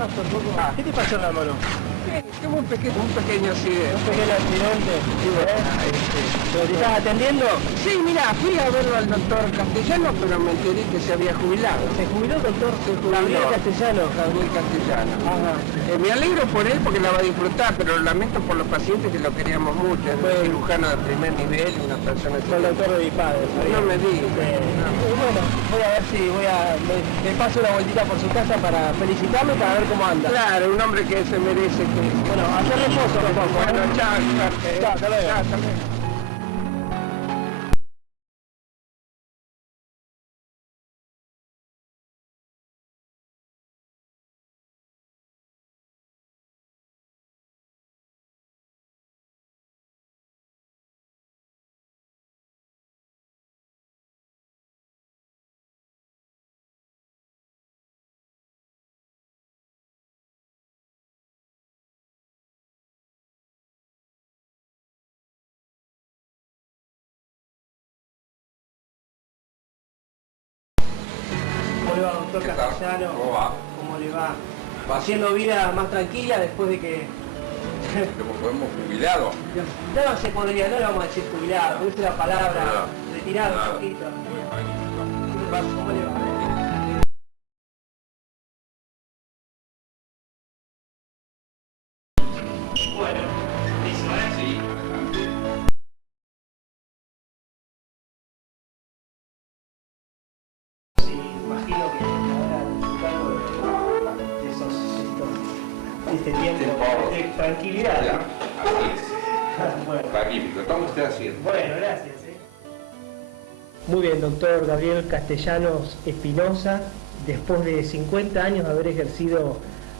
Paso un poco. ¿Qué te pasó en la mano? Tuve un pequeño accidente. Un pequeño accidente. ¿Pero te estás atendiendo? Sí, mira, fui a verlo al doctor Castellano, pero me enteré que se había jubilado. ¿Se jubiló, doctor? Se jubiló. Gabriel Castellano. Gabriel Castellano. Ajá. Me alegro por él porque la va a disfrutar, pero lamento por los pacientes que lo queríamos mucho. Es un cirujano de primer nivel, una persona... Fue el doctor de mi padre. No me digas. Bueno, voy a ver si me paso una vueltita por su casa para felicitarlo, para ver cómo anda. Claro, un hombre que se merece que... Bueno, hacer reposo un poco. Bueno, chao, Chao, hasta luego. hasta luego. ¿Cómo le va, doctor Castellano? ¿Cómo va? ¿Cómo le va? ¿Va Haciendo vida más tranquila después de que... ¿Cómo podemos jubilado? No se podría, no le vamos a decir jubilado, porque es la palabra retirado un poquito. Muy magnífico. ¿Cómo le va? Bueno, listo, ¿eh? Sí, adelante. Sí, imagino que ahora disfrutando de este tiempo de tranquilidad. Ya, así es. Bueno, Magnífico. ¿Cómo usted haciendo? bueno, gracias. Muy bien, doctor Gabriel Castellanos Espinosa, después de 50 años de haber ejercido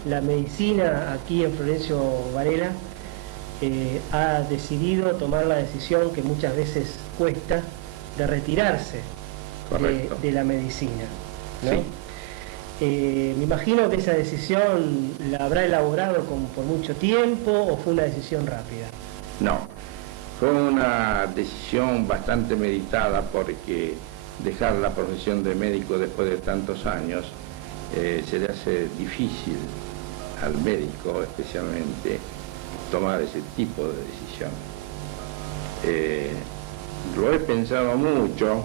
la medicina aquí en Florencio Varela, ha decidido tomar la decisión que muchas veces cuesta de retirarse de la medicina, ¿no? Sí. Me imagino que esa decisión la habrá elaborado por mucho tiempo o fue una decisión rápida. No, fue una decisión bastante meditada porque dejar la profesión de médico después de tantos años se le hace difícil al médico especialmente tomar ese tipo de decisión. Lo he pensado mucho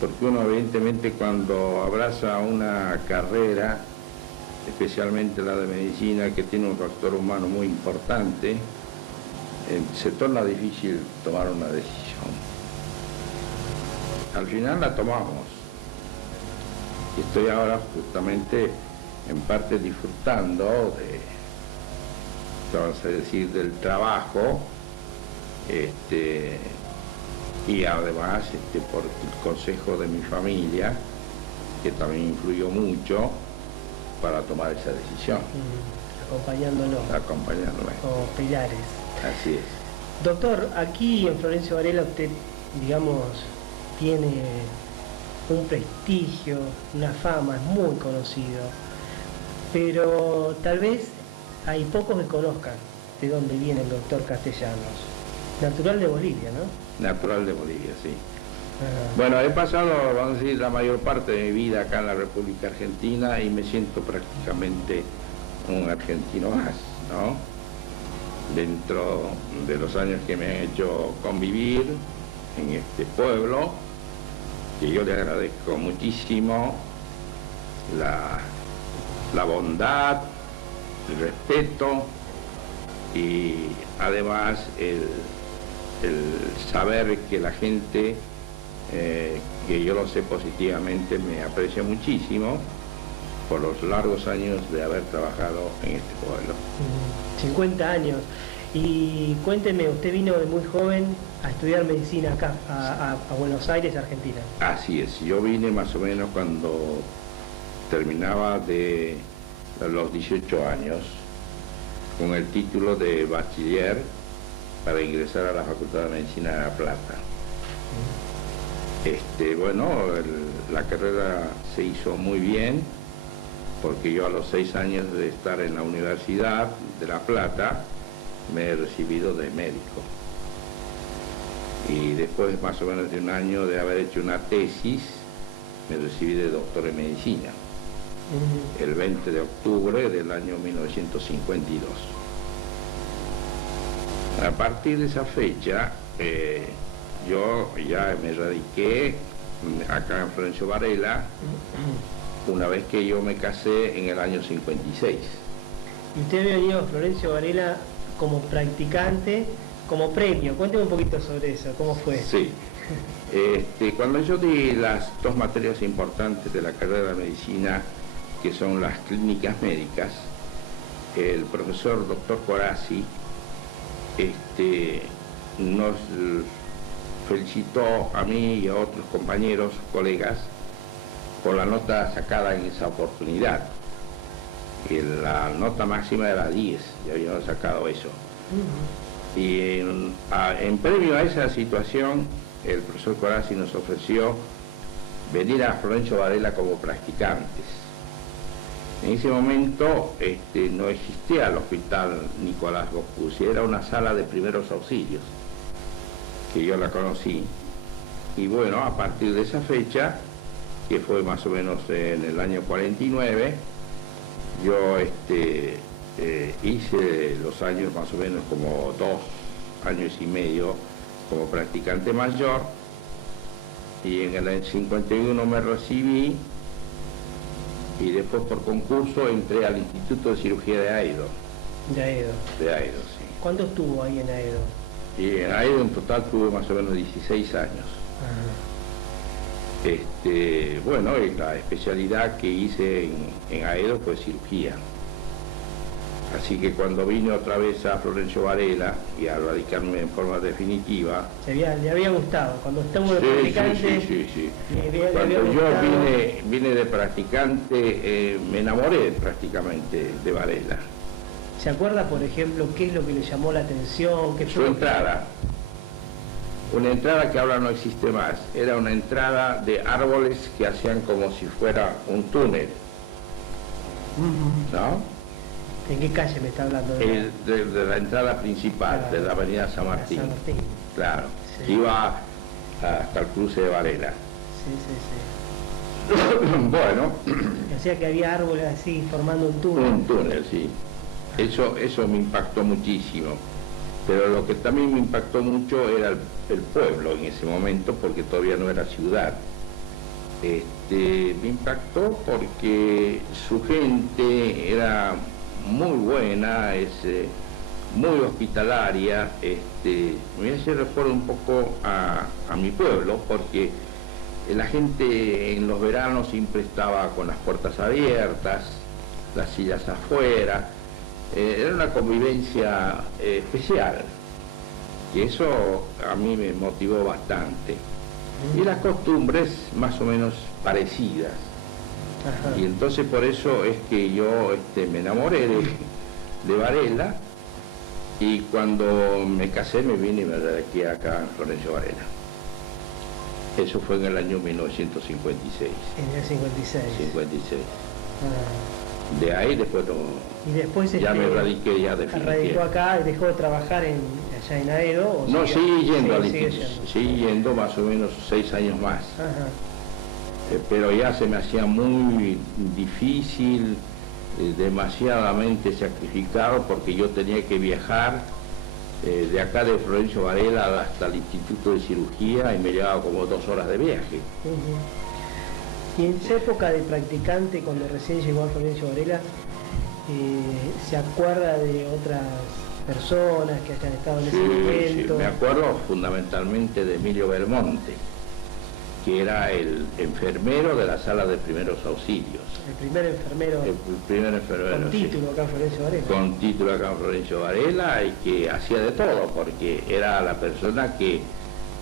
porque uno evidentemente cuando abraza una carrera, especialmente la de medicina, que tiene un factor humano muy importante, se torna difícil tomar una decisión. Al final la tomamos. Y estoy ahora justamente en parte disfrutando vamos a decir, del trabajo, y además por el consejo de mi familia, que también influyó mucho para tomar esa decisión. Acompañándome. Como pilares. Así es. Doctor, aquí en Florencio Varela usted, digamos, tiene un prestigio, una fama, es muy conocido, pero tal vez hay pocos que conozcan de dónde viene el doctor Castellanos. Natural de Bolivia, ¿no? Natural de Bolivia, sí. Ah. Bueno, he pasado, vamos a decir, la mayor parte de mi vida acá en la República Argentina y me siento prácticamente un argentino más, ¿no? Dentro de los años que me han hecho convivir en este pueblo, que yo le agradezco muchísimo la bondad, el respeto y además el saber que la gente, que yo lo sé positivamente, me aprecia muchísimo por los largos años de haber trabajado en este pueblo. 50 años. Y cuénteme, usted vino de muy joven a estudiar medicina acá, a Buenos Aires, Argentina. Así es, yo vine más o menos cuando terminaba de los 18 años, con el título de bachiller para ingresar a la Facultad de Medicina de La Plata. Bueno, la carrera se hizo muy bien, porque yo a los 6 años de estar en la Universidad de La Plata me he recibido de médico. Y después más o menos de un año de haber hecho una tesis, me recibí de doctor en medicina. el 20 de octubre del año 1952. A partir de esa fecha, yo ya me radiqué acá en Florencio Varela, una vez que yo me casé en el año 56. Y usted había venido a Florencio Varela como practicante, como premio. Cuénteme un poquito sobre eso, ¿cómo fue? Sí. Cuando yo di las dos materias importantes de la carrera de medicina, que son las clínicas médicas, el profesor doctor Corazzi nos felicitó a mí y a otros compañeros, colegas, por la nota sacada en esa oportunidad. Y la nota máxima era 10, ya habíamos sacado eso. Y en premio a esa situación, el profesor Corazzi nos ofreció venir a Florencio Varela como practicantes. En ese momento no existía el hospital Nicolás Bocuse, era una sala de primeros auxilios, que yo la conocí. Y bueno, a partir de esa fecha, que fue más o menos en el año 49, yo hice los años más o menos como 2 años y medio como practicante mayor, y en el 51 me recibí, y después por concurso entré al Instituto de Cirugía de Aedo. De Aedo. De Aedo, sí. ¿Cuánto estuvo ahí en Aedo? Y en Aedo en total tuve más o menos 16 años. Bueno, y la especialidad que hice en Aedo fue cirugía. Así que cuando vine otra vez a Florencio Varela y a radicarme en forma definitiva... Le había gustado, cuando estuvo de practicante... Sí. Cuando yo vine de practicante, me enamoré prácticamente de Varela. ¿Se acuerda, por ejemplo, qué es lo que le llamó la atención? Su entrada. Una entrada que ahora no existe más. Era una entrada de árboles que hacían como si fuera un túnel. ¿No? ¿En qué calle me está hablando? De la entrada principal, claro, de la avenida San Martín. Claro, sí. Iba hasta el cruce de Varela. Sí. Bueno. O sea que había árboles así formando un túnel. Un túnel, sí. Eso me impactó muchísimo. Pero lo que también me impactó mucho era el pueblo en ese momento, porque todavía no era ciudad. Me impactó porque su gente era muy buena, muy hospitalaria. Me hace recuerdo un poco a mi pueblo, porque la gente en los veranos siempre estaba con las puertas abiertas, las sillas afuera. Era una convivencia especial, y eso a mí me motivó bastante. Y las costumbres más o menos parecidas. Ajá. Y entonces por eso es que yo me enamoré de Varela, y cuando me casé me vine y me radiqué acá en Florencio Varela. Eso fue en el año 1956. En el 56. 56. De ahí después y después ya me radiqué ya definitivamente. ¿Radicó acá y dejó de trabajar allá en Aedo? No, seguí yendo al instituto, seguí yendo más o menos 6 años más. Ajá. Pero ya se me hacía muy difícil, demasiadamente sacrificado, porque yo tenía que viajar de acá de Florencio Varela hasta el Instituto de Cirugía, y me llevaba como 2 horas de viaje. Y en esa época de practicante, cuando recién llegó a Florencio Varela, ¿se acuerda de otras personas que hayan estado en ese momento? Sí, me acuerdo fundamentalmente de Emilio Belmonte, que era el enfermero de la sala de primeros auxilios. El primer enfermero. Con título acá en Florencio Varela. Con título acá en Florencio Varela, y que hacía de todo, porque era la persona que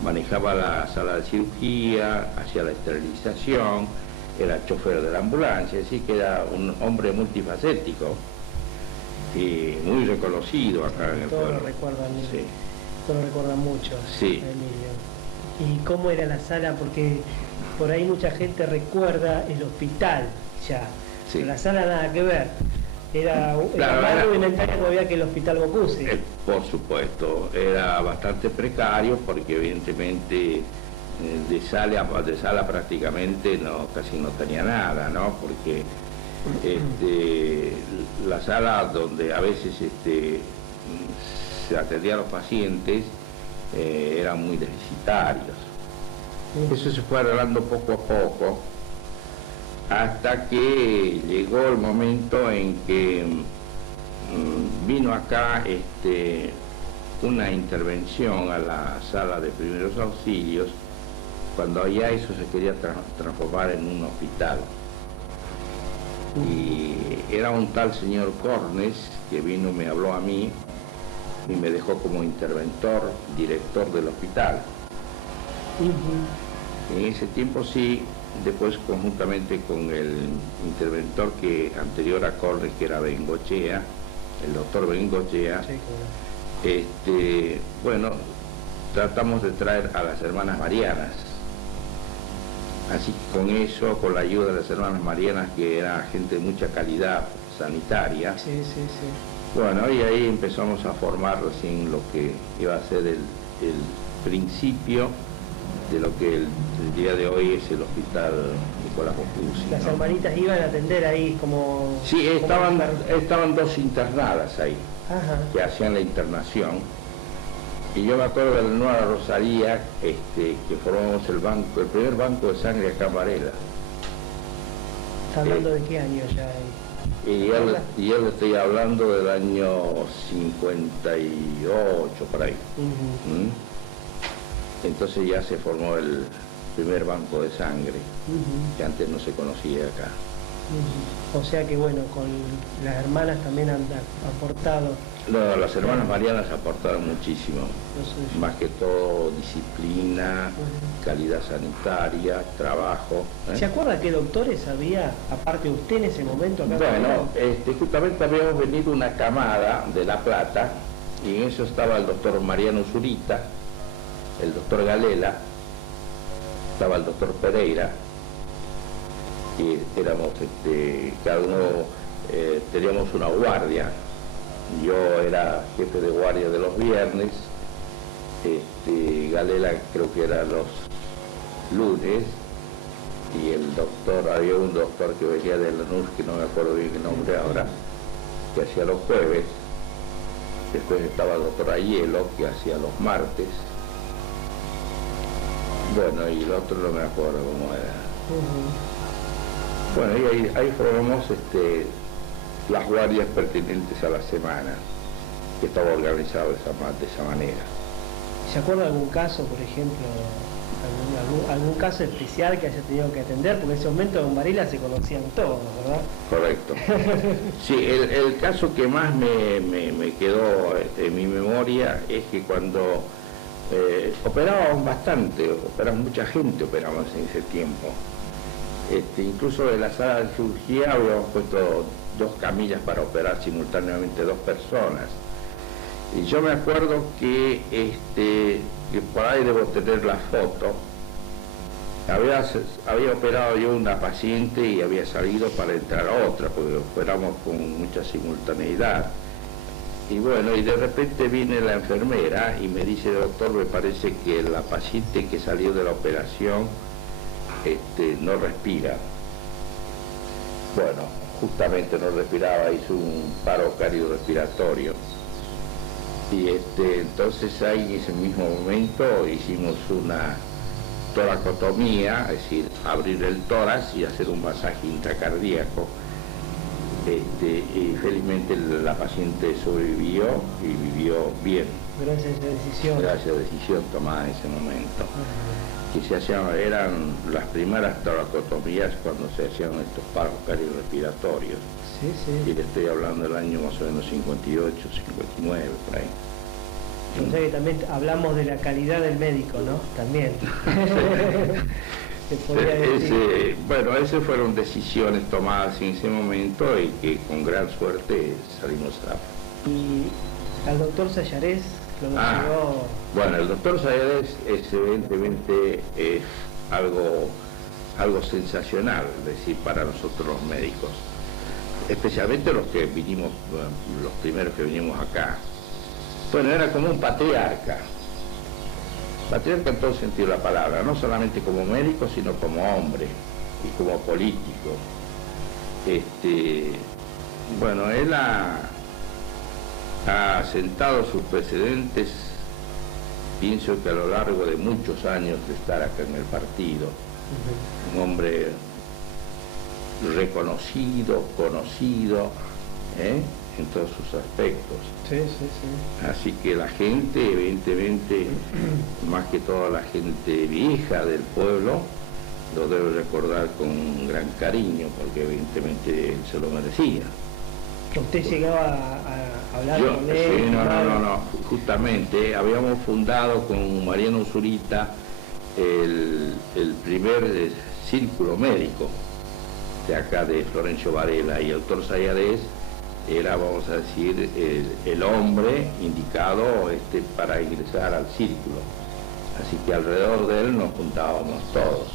manejaba la sala de cirugía, hacía la esterilización, era chofer de la ambulancia, así que era un hombre multifacético y muy reconocido acá en el pueblo. Todos lo recuerdan mucho, sí. Emilio. ¿Y cómo era la sala? Porque por ahí mucha gente recuerda el hospital ya, sí. Pero la sala nada que ver. Era más rudimentaria todavía que el hospital Bocuse. Por supuesto, era bastante precario, porque evidentemente de sala prácticamente casi no tenía nada, ¿no? Porque La sala donde a veces se atendía a los pacientes eran muy deficitarios. Eso se fue arreglando poco a poco hasta que llegó el momento en que vino acá una intervención a la sala de primeros auxilios cuando ya eso se quería transformar en un hospital. Y era un tal señor Cornes que vino, me habló a mí y me dejó como interventor, director del hospital. En ese tiempo sí, después conjuntamente con el interventor que anterior a Cornes, que era Bengochea, el doctor Bengochea, bueno, tratamos de traer a las hermanas Marianas. Así que con eso, con la ayuda de las hermanas Marianas, que era gente de mucha calidad sanitaria, bueno, y ahí empezamos a formar recién lo que iba a ser el principio de lo que el día de hoy es el Hospital Nicolás Boccuzzi. Las hermanitas iban a atender ahí como... Sí, estaban dos internadas ahí, que hacían la internación. Y yo me acuerdo de la Nueva Rosalía, que formamos el primer banco de sangre acá en Varela. ¿Está hablando de qué año ya? Y yo le estoy hablando del año 58, por ahí. Entonces ya se formó el primer banco de sangre, que antes no se conocía acá. O sea que bueno, con las hermanas también han aportado. No, las hermanas Marianas aportaron muchísimo, más que todo disciplina, calidad sanitaria, trabajo. ¿Se acuerda qué doctores había, aparte de usted en ese momento acá? Bueno, justamente habíamos venido una camada de La Plata, y en eso estaba el doctor Mariano Zurita, el doctor Galela, estaba el doctor Pereira, y éramos, cada uno teníamos una guardia. Yo era jefe de guardia de los viernes, Galela creo que era los lunes, y el doctor, había un doctor que venía de Lanús, que no me acuerdo bien el nombre ahora, que hacía los jueves. Después estaba el doctor Ayelo, que hacía los martes. Bueno, y el otro no me acuerdo cómo era. Bueno, y ahí formamos las guardias pertinentes a la semana, que estaba organizado de esa manera. ¿Se acuerda de algún caso, por ejemplo, algún caso especial que haya tenido que atender? Porque en ese momento en Varela se conocían todos, ¿verdad? Correcto. Sí, el caso que más me quedó en mi memoria es que cuando operábamos bastante, mucha gente operábamos en ese tiempo. Incluso en la sala de cirugía habíamos puesto 2 camillas para operar simultáneamente 2 personas. Y yo me acuerdo que por ahí debo tener la foto. Había operado yo una paciente y había salido para entrar a otra, porque operamos con mucha simultaneidad. Y bueno, y de repente viene la enfermera y me dice: doctor, me parece que la paciente que salió de la operación no respira. Bueno, justamente no respiraba, hizo un paro cardiorrespiratorio. Y entonces ahí en ese mismo momento hicimos una toracotomía, es decir, abrir el tórax y hacer un masaje intracardíaco. Y felizmente la paciente sobrevivió y vivió bien. Gracias a esa decisión. Gracias a la decisión tomada en ese momento. Que se hacían, eran las primeras toracotomías cuando se hacían estos paros cardiorrespiratorios. Y le estoy hablando del año más o menos 58, 59, por ahí. O sea que también hablamos de la calidad del médico, ¿no? También. Bueno, esas fueron decisiones tomadas en ese momento y que con gran suerte salimos a... ¿Y al doctor Sayarés lo llegó? Bueno, el doctor Sayarés evidentemente es algo sensacional, es decir, para nosotros los médicos. Especialmente los que vinimos, los primeros que vinimos acá. Bueno, era como un patriarca en todo sentido de la palabra, no solamente como médico, sino como hombre y como político. Bueno, él ha sentado sus precedentes, pienso que a lo largo de muchos años de estar acá en el partido, un hombre reconocido, conocido, en todos sus aspectos. Sí, sí, sí. Así que la gente, evidentemente, más que toda la gente vieja del pueblo, lo debe recordar con gran cariño, porque evidentemente él se lo merecía. ¿Usted llegaba a hablar con él? Sí, no, justamente habíamos fundado con Mariano Zurita el primer círculo médico de acá de Florencio Varela, y el doctor Sayadés era, vamos a decir, el hombre indicado para ingresar al círculo. Así que alrededor de él nos juntábamos todos.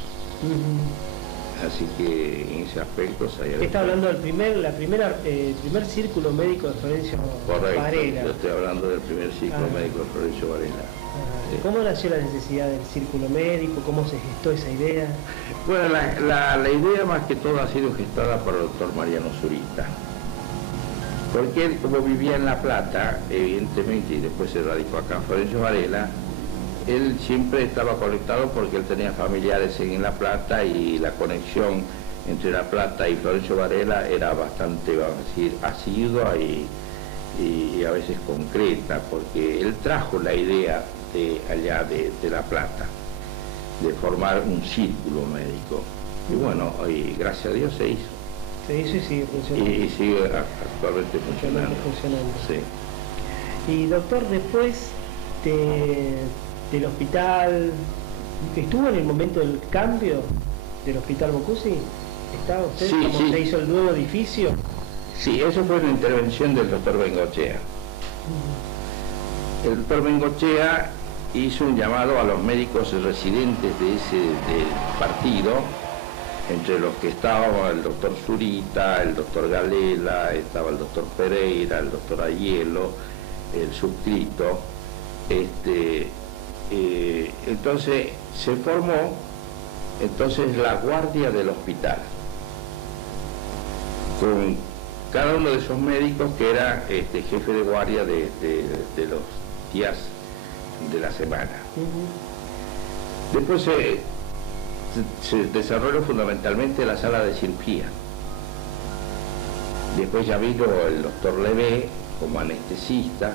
Así que en ese aspecto Sayadés... Está hablando del primer círculo médico de Florencio Varela. Correcto, yo estoy hablando del primer círculo médico de Florencio Varela. ¿Cómo nació la necesidad del círculo médico? ¿Cómo se gestó esa idea? Bueno, la idea más que todo ha sido gestada por el doctor Mariano Zurita. Porque él, como vivía en La Plata, evidentemente, y después se radicó acá en Florencio Varela, él siempre estaba conectado porque él tenía familiares en La Plata, y la conexión entre La Plata y Florencio Varela era bastante, vamos a decir, asidua y a veces concreta, porque él trajo la idea de allá de La Plata, de formar un círculo médico. Y bueno, hoy, gracias a Dios, se hizo. Se hizo y sigue funcionando. Y sigue actualmente funcionando. Sí. Y doctor, después del hospital, ¿estuvo en el momento del cambio del hospital Bocusi? ¿Estaba usted? Sí, ¿Cómo se hizo el nuevo edificio? Sí, eso fue una intervención del doctor Bengochea. El doctor Bengochea hizo un llamado a los médicos residentes del partido, entre los que estaba el doctor Zurita, el doctor Galela, estaba el doctor Pereira, el doctor Ayelo, el subscrito. Entonces se formó la guardia del hospital, con cada uno de esos médicos que era jefe de guardia de los días de la semana. Después se desarrolló fundamentalmente la sala de cirugía. Después ya vino el doctor Levé como anestesista,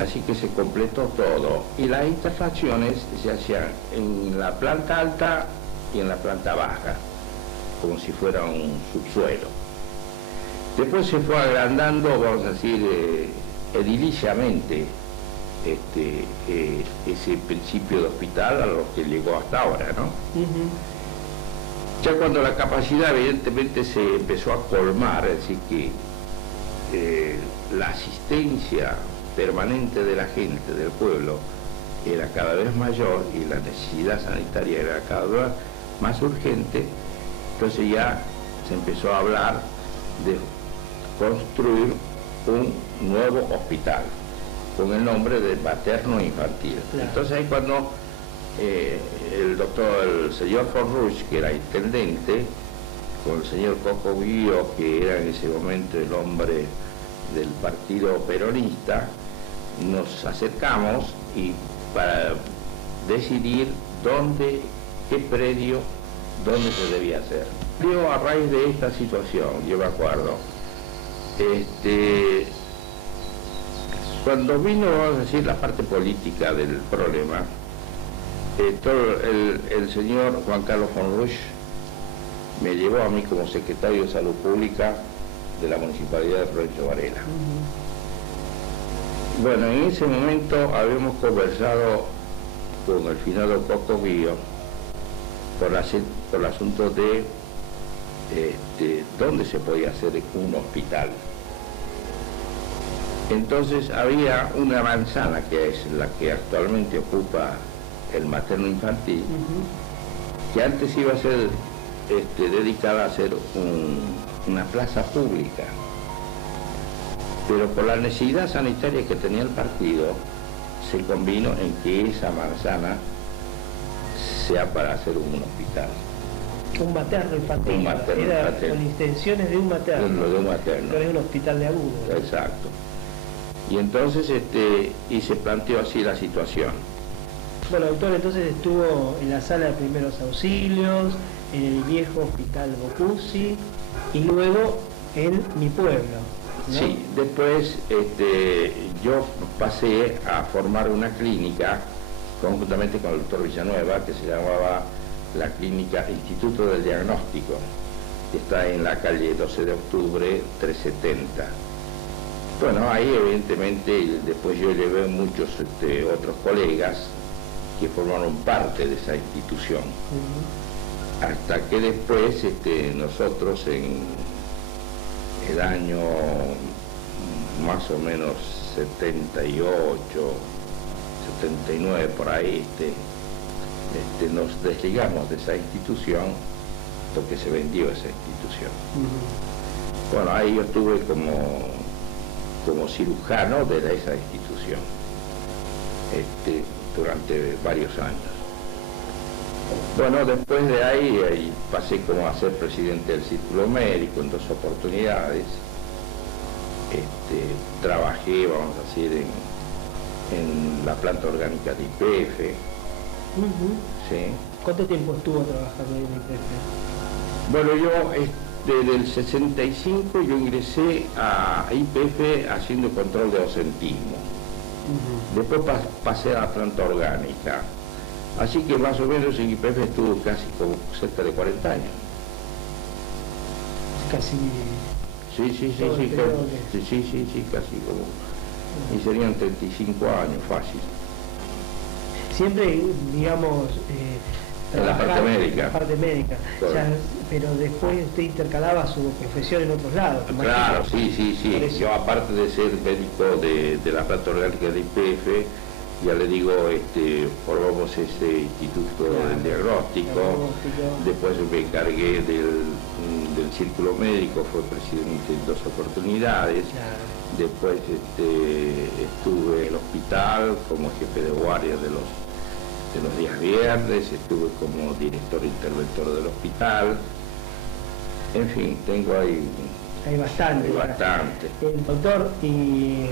así que se completó todo. Y las instalaciones se hacían en la planta alta y en la planta baja, como si fuera un subsuelo. Después se fue agrandando, vamos a decir, ediliciamente, ese principio de hospital a lo que llegó hasta ahora, ¿no? Ya cuando la capacidad evidentemente se empezó a colmar, es decir que la asistencia permanente de la gente, del pueblo, era cada vez mayor y la necesidad sanitaria era cada vez más urgente, entonces ya se empezó a hablar de construir un nuevo hospital con el nombre de materno infantil. Claro. Entonces ahí cuando el señor Forruch, que era intendente, con el señor Coco Guío, que era en ese momento el hombre del partido peronista, nos acercamos y para decidir qué predio, dónde se debía hacer. Yo, a raíz de esta situación, yo me acuerdo, cuando vino, vamos a decir, la parte política del problema, el señor Juan Carlos Forruch me llevó a mí como secretario de Salud Pública de la Municipalidad de Florencio Varela. Bueno, en ese momento habíamos conversado con el finado Coco Guío por el asunto de dónde se podía hacer un hospital. Entonces había una manzana, que es la que actualmente ocupa el materno infantil, que antes iba a ser dedicada a ser una plaza pública, pero por la necesidad sanitaria que tenía el partido, se convino en que esa manzana sea para hacer un hospital. Un materno infantil. Un materno Era infantil. con intenciones de un materno. Lo de un materno. Pero es un hospital de agudo. Exacto. Y entonces y se planteó así la situación. Bueno, doctor, entonces estuvo en la sala de primeros auxilios, en el viejo hospital Bocusi y luego en mi pueblo, ¿no? Sí, después yo pasé a formar una clínica conjuntamente con el doctor Villanueva, que se llamaba la clínica Instituto del Diagnóstico, que está en la calle 12 de octubre 370. Bueno, ahí evidentemente después yo llevé muchos otros colegas que formaron parte de esa institución, hasta que después nosotros en el año más o menos 78, 79 por ahí, nos desligamos de esa institución porque se vendió esa institución. Bueno, ahí yo estuve como cirujano de esa institución durante varios años. Bueno, después de ahí pasé como a ser presidente del Círculo Médico en 2 oportunidades. Trabajé, vamos a decir, en la planta orgánica de YPF. ¿Sí? ¿Cuánto tiempo estuvo trabajando en YPF? Bueno, yo desde el 65 yo ingresé a YPF haciendo control de ausentismo. Después pasé a la planta orgánica. Así que más o menos en YPF estuvo casi como cerca de 40 años. Casi... Sí, casi como... Y serían 35 años, fácil. Siempre, digamos... en la parte médica. En la parte médica. O sea, pero después usted intercalaba su profesión en otros lados. Claro, sí. Yo, aparte de ser médico de la planta orgánica de YPF, ya le digo, formamos ese instituto del diagnóstico. Después me encargué del círculo médico, fue presidente en 2 oportunidades. Después estuve en el hospital como jefe de guardia de los días viernes, estuve como director interventor del hospital. En fin, tengo ahí... Hay bastante. Doctor, y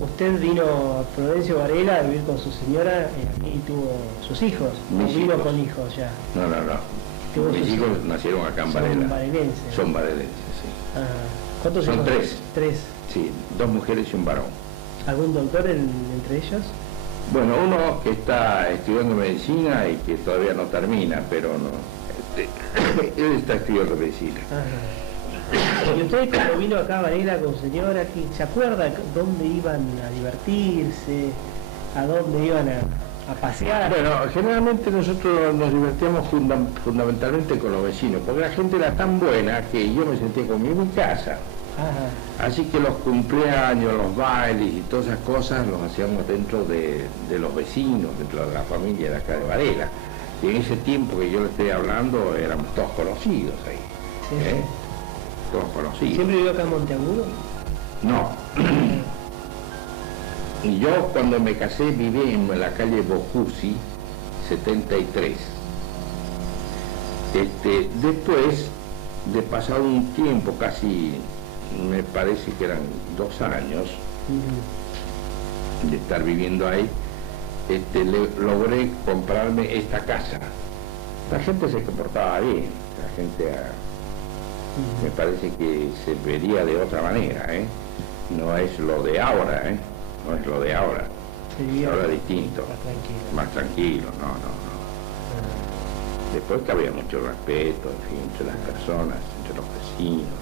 usted vino a Prudencio Varela a vivir con su señora y tuvo sus hijos. Mis vino hijos. Con hijos ya. No. Mis hijos nacieron acá en Varela. Son varelenses, sí. ¿Cuántos son hijos? 3. 3. Sí, 2 mujeres y un varón. ¿Algún doctor entre ellos? Bueno, uno que está estudiando medicina y que todavía no termina, pero no. Él está estudiando medicina. Y usted cuando vino acá a Varela con señora, ¿se acuerda dónde iban a divertirse? ¿A dónde iban a pasear? Bueno, generalmente nosotros nos divertíamos fundamentalmente con los vecinos, porque la gente era tan buena que yo me sentía como en mi casa. Así que los cumpleaños, los bailes y todas esas cosas los hacíamos dentro de los vecinos, dentro de la familia de acá de Varela. Y en ese tiempo que yo le estoy hablando éramos todos conocidos ahí. Sí. Todos conocidos. ¿Siempre vivió acá en Monteagudo? No. Y yo cuando me casé viví en la calle Bocusi 73. Después de pasado un tiempo, casi me parece que eran 2 años de estar viviendo ahí, logré comprarme esta casa. La gente se comportaba bien, la gente me parece que se vería de otra manera, no es lo de ahora, no es lo de ahora. Ahora es distinto, más tranquilo, no. Después que había mucho respeto, en fin, entre las personas, entre los vecinos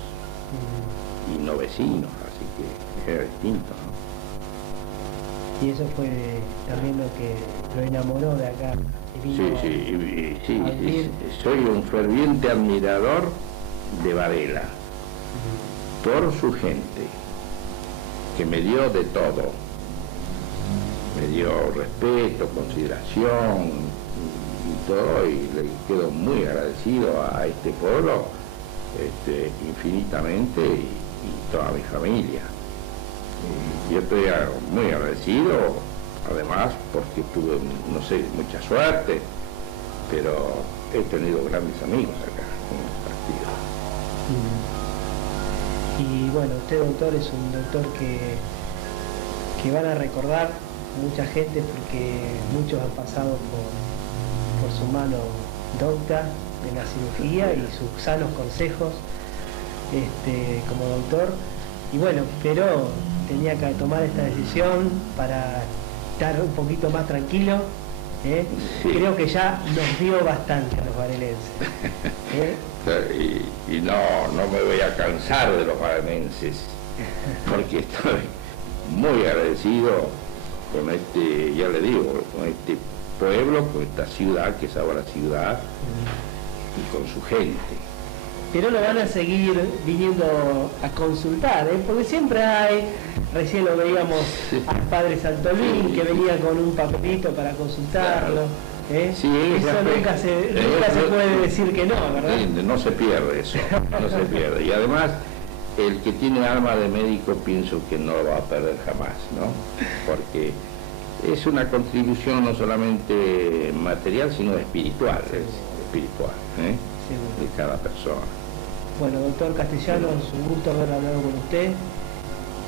y no vecinos, así que era distinto, ¿no? Y eso fue también lo que lo enamoró de acá. Sí, soy un ferviente admirador de Varela, por su gente, que me dio de todo. Me dio respeto, consideración y todo, y le quedo muy agradecido a este pueblo infinitamente y toda mi familia. Y yo estoy muy agradecido, además porque tuve, no sé, mucha suerte pero he tenido grandes amigos acá en el partido. Y bueno, usted, doctor, es un doctor que van a recordar mucha gente, porque muchos han pasado por su mano docta de la cirugía y sus sanos consejos como doctor. Y bueno, pero tenía que tomar esta decisión para estar un poquito más tranquilo. Sí. Creo que ya nos dio bastante a los varelenses. Y no me voy a cansar de los varenenses, porque estoy muy agradecido con este, ya le digo, con este pueblo, con esta ciudad, que es ahora ciudad, y con su gente. Pero lo van a seguir viniendo a consultar, porque siempre hay, recién lo veíamos al padre Santolín, que venía con un papelito para consultarlo. Sí, eso nunca se puede decir que no, ¿verdad? No se pierde eso, no se pierde. Y además, el que tiene alma de médico pienso que no lo va a perder jamás, ¿no? Porque es una contribución no solamente material, sino espiritual, espiritual, de cada persona. Bueno, doctor Castellanos, un gusto haber hablado con usted.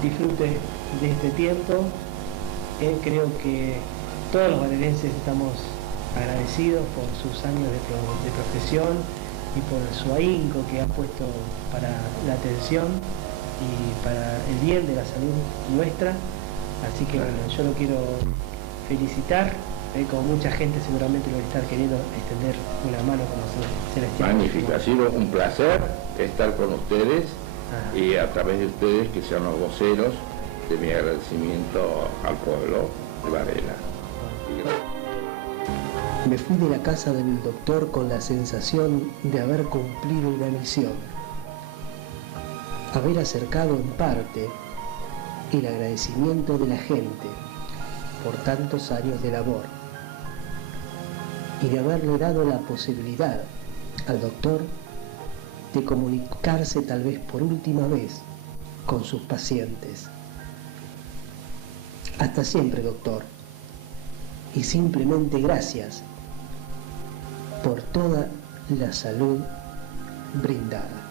Disfrute de este tiempo. Creo que todos los varelenses estamos agradecidos por sus años de profesión y por su ahínco que ha puesto para la atención y para el bien de la salud nuestra. Así que bueno, yo lo quiero felicitar. Como mucha gente seguramente lo va a estar queriendo extender una mano como Celestial. Magnífico, ha sido un placer estar con ustedes y a través de ustedes que sean los voceros de mi agradecimiento al pueblo de Varela. Me fui de la casa del doctor con la sensación de haber cumplido una misión, haber acercado en parte el agradecimiento de la gente por tantos años de labor y de haberle dado la posibilidad al doctor de comunicarse tal vez por última vez con sus pacientes. Hasta siempre, doctor, y simplemente gracias por toda la salud brindada.